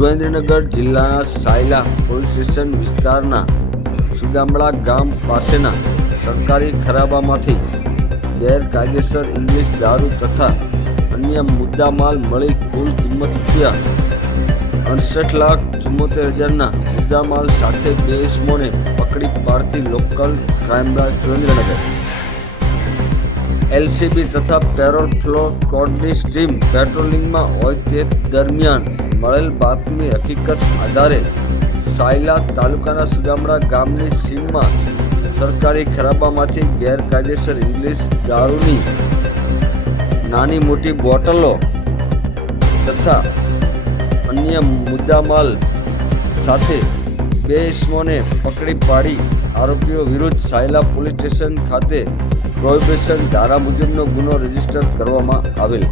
સુરેન્દ્રનગર જિલ્લાના Sayla police station વિસ્તારના સુગામડા ગામ પાસેના સરકારી ખરાબામાંથી ગેરકાયદેસર ઇંગ્લિશ દારૂ તથા અન્ય મુદ્દામાલ મળી કુલ કિંમત ₹68,74,000ના મુદ્દામાલ સાથે 2 ઇસમોને પકડી પાડતી local crime branch Surendranagar LCB તથા પેરોલ ફ્લો સ્ક્વોડની ટીમ પેટ્રોલિંગમાં હોય તે દરમિયાન મળેલ બાતમી હકીકત આધારે સાયલા તાલુકાના સુગામડા ગામની સીમમાં સરકારી ખરાબામાંથી ગેરકાયદેસર ઇંગ્લિશ દારૂની નાની મોટી બોટલો તથા અન્ય મુદ્દામાલ સાથે 2 ઇસમોને પકડી પાડી આરોપીઓ વિરુદ્ધ સાયલા પોલીસ સ્ટેશન ખાતે પ્રોહિબિશન ધારા મુજબનો ગુનો રજીસ્ટર કરવામાં આવેલ।